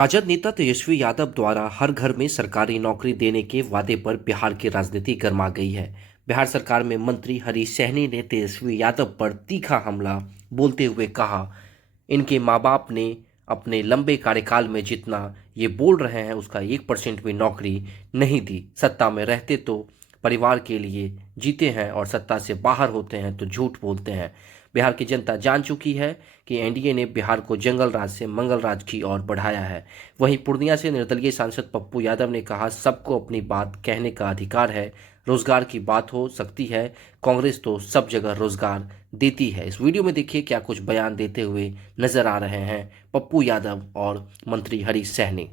राजद नेता तेजस्वी यादव द्वारा हर घर में सरकारी नौकरी देने के वादे पर बिहार की राजनीति गर्मा गई है। बिहार सरकार में मंत्री हरीश सहनी ने तेजस्वी यादव पर तीखा हमला बोलते हुए कहा, इनके माँ बाप ने अपने लंबे कार्यकाल में जितना ये बोल रहे हैं उसका 1% भी नौकरी नहीं दी। सत्ता में रहते तो परिवार के लिए जीते हैं और सत्ता से बाहर होते हैं तो झूठ बोलते हैं। बिहार की जनता जान चुकी है कि एनडीए ने बिहार को जंगल राज से मंगल राज की ओर बढ़ाया है। वहीं पूर्णिया से निर्दलीय सांसद पप्पू यादव ने कहा, सबको अपनी बात कहने का अधिकार है। रोजगार की बात हो सकती है, कांग्रेस तो सब जगह रोजगार देती है। इस वीडियो में देखिए क्या कुछ बयान देते हुए नजर आ रहे हैं पप्पू यादव और मंत्री हरीश सहनी।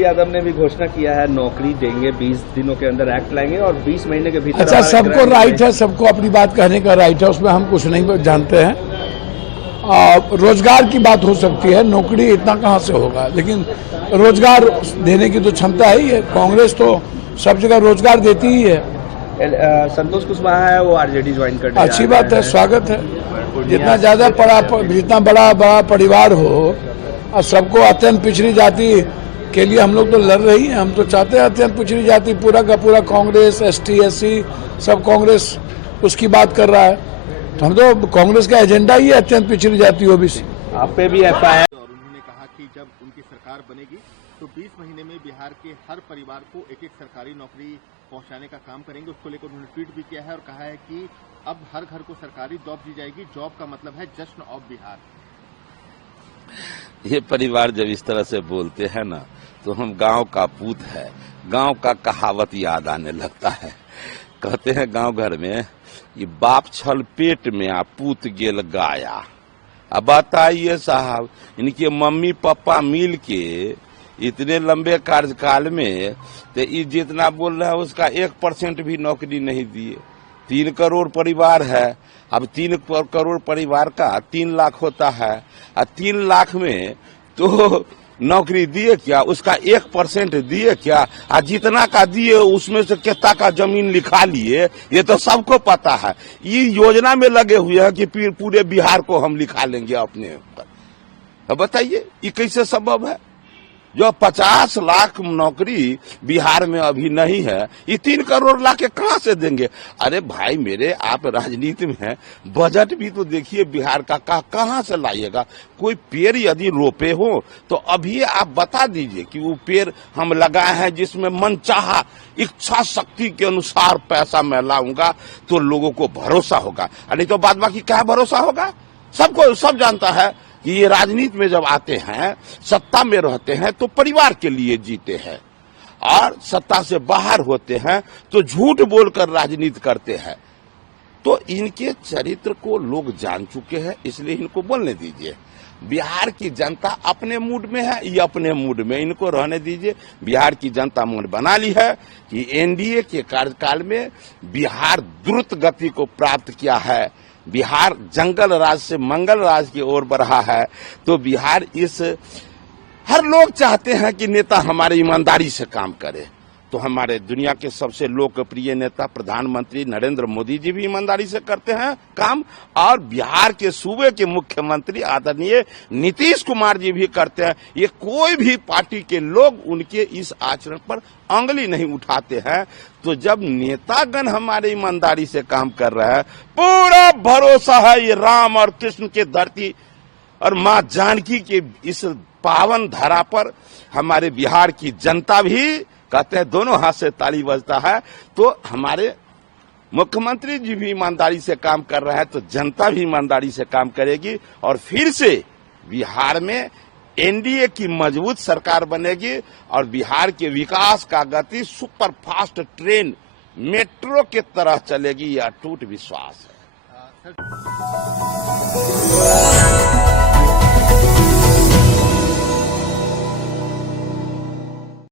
यादव ने भी घोषणा किया है नौकरी देंगे, 20 दिनों के अंदर एक्ट लाएंगे और 20 महीने के भीतर। अच्छा, सबको राइट है, सबको अपनी बात कहने का राइट है, उसमें हम कुछ नहीं जानते हैं। रोजगार की बात हो सकती है, नौकरी इतना कहाँ से होगा, लेकिन रोजगार देने की तो क्षमता है ही है। कांग्रेस तो सब जगह रोजगार देती ही है। संतोष कुशवाहा है वो आरजेडी ज्वाइन करने अच्छी बात है, स्वागत है। जितना ज्यादा जितना बड़ा परिवार हो और सबको अत्यंत पिछड़ी जाति के लिए हम लोग तो लड़ रही हैं। हम तो चाहते हैं अत्यंत पिछड़ी जाति पूरा का पूरा कांग्रेस, एसटी, एससी सब कांग्रेस उसकी बात कर रहा है। तो हम तो कांग्रेस का एजेंडा ही है अत्यंत पिछड़ी जाति ओबीसी। आप पे भी एफआईआर। और उन्होंने कहा कि जब उनकी सरकार बनेगी तो 20 महीने में बिहार के हर परिवार को एक एक सरकारी नौकरी पहुंचाने का काम करेंगे। उसको लेकर उन्होंने ट्वीट भी किया है और कहा है कि अब हर घर को सरकारी जॉब दी जाएगी। जॉब का मतलब है जश्न ऑफ बिहार। ये परिवार जब इस तरह से बोलते हैं ना, तो हम गांव का पूत है, गांव का कहावत याद आने लगता है। कहते हैं गांव घर में, ये बाप छल पेट में आ पूत गेल गाया। अब बताइए साहब, इनके मम्मी पापा मिल के इतने लंबे कार्यकाल में तो ये जितना बोल रहे हैं उसका 1% भी नौकरी नहीं दिए। 3 करोड़ परिवार है, अब 3 करोड़ परिवार का 3 लाख होता है और 3 लाख में तो नौकरी दिए क्या, उसका 1% दिए क्या, और जितना का दिए उसमें से कितना का जमीन लिखा लिए, ये तो सबको पता है। ये योजना में लगे हुए हैं कि पूरे बिहार को हम लिखा लेंगे अपने ऊपर। तो बताइए ये कैसे संभव है? जो 50 लाख नौकरी बिहार में अभी नहीं है, ये 3 करोड़ लाख कहाँ से देंगे? अरे भाई मेरे, आप राजनीति में हैं, बजट भी तो देखिए बिहार का कहाँ से लाइएगा? कोई पेड़ यदि रोपे हो तो अभी आप बता दीजिए कि वो पेड़ हम लगाए हैं जिसमें मनचाहा इच्छा शक्ति के अनुसार पैसा मैं लाऊंगा तो लोगों को भरोसा होगा। नहीं तो बाद बाकी क्या भरोसा होगा? सबको सब जानता है कि ये राजनीति में जब आते हैं, सत्ता में रहते हैं तो परिवार के लिए जीते हैं और सत्ता से बाहर होते हैं तो झूठ बोलकर राजनीति करते हैं। तो इनके चरित्र को लोग जान चुके हैं, इसलिए इनको बोलने दीजिए। बिहार की जनता अपने मूड में है, ये अपने मूड में, इनको रहने दीजिए। बिहार की जनता मूड बना ली है कि एनडीए के कार्यकाल में बिहार द्रुत गति को प्राप्त किया है, बिहार जंगल राज से मंगल राज की ओर बढ़ा है। तो बिहार हर लोग चाहते हैं कि नेता हमारे ईमानदारी से काम करे। तो हमारे दुनिया के सबसे लोकप्रिय नेता प्रधानमंत्री नरेंद्र मोदी जी भी ईमानदारी से करते हैं काम, और बिहार के सूबे के मुख्यमंत्री आदरणीय नीतीश कुमार जी भी करते हैं। ये कोई भी पार्टी के लोग उनके इस आचरण पर अंगुली नहीं उठाते हैं। तो जब नेतागण हमारे ईमानदारी से काम कर रहे हैं, पूरा भरोसा है ये राम और कृष्ण के धरती और मां जानकी के इस पावन धरा पर हमारे बिहार की जनता भी कहते हैं, दोनों हाथ से ताली बजता है। तो हमारे मुख्यमंत्री जी भी ईमानदारी से काम कर रहे हैं तो जनता भी ईमानदारी से काम करेगी और फिर से बिहार में एनडीए की मजबूत सरकार बनेगी और बिहार के विकास का गति सुपर फास्ट ट्रेन मेट्रो के तरह चलेगी, यह अटूट विश्वास है।